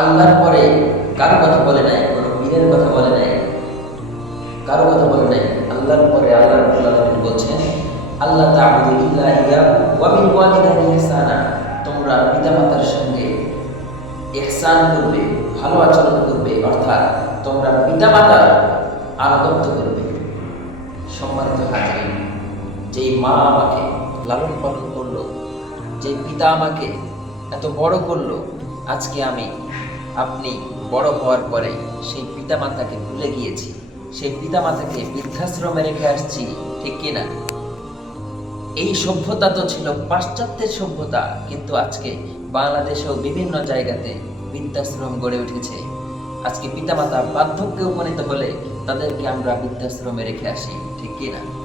আল্লাহর পরে কার কথা বলে নাই, কোন বীরের কথা বলে নাই, কার কথা বলে নাই, আল্লাহর পরে আল্লাহ রাব্বুল বলছেন আল্লাহ ইহসানা তোমরা পিতামাতার সঙ্গে ইহসান করবে, ভালো আচরণ করবে, অর্থাৎ তোমরা পিতামাতার আনুগত্য করবে। সম্মানিত হাজির যেই মা আমাকে লালন পালন করল যে পিতা আমাকে এত বড় করল, আজকে আমি, আপনি বড় হওয়ার পরে সেই পিতামাতাকে ভুলে গিয়েছি। সেই পিতামাতাকে বৃদ্ধাশ্রমে রেখে আসছি, ঠিক কিনা? এই সভ্যতা তো ছিল পাশ্চাত্যের সভ্যতা, কিন্তু আজকে বাংলাদেশেও বিভিন্ন জায়গাতে বৃদ্ধাশ্রম গড়ে উঠেছে। আজকে পিতামাতা বার্ধক্যে উপনীত হলে তাদেরকে আমরা বৃদ্ধাশ্রমে রেখে আসি, ঠিক কিনা?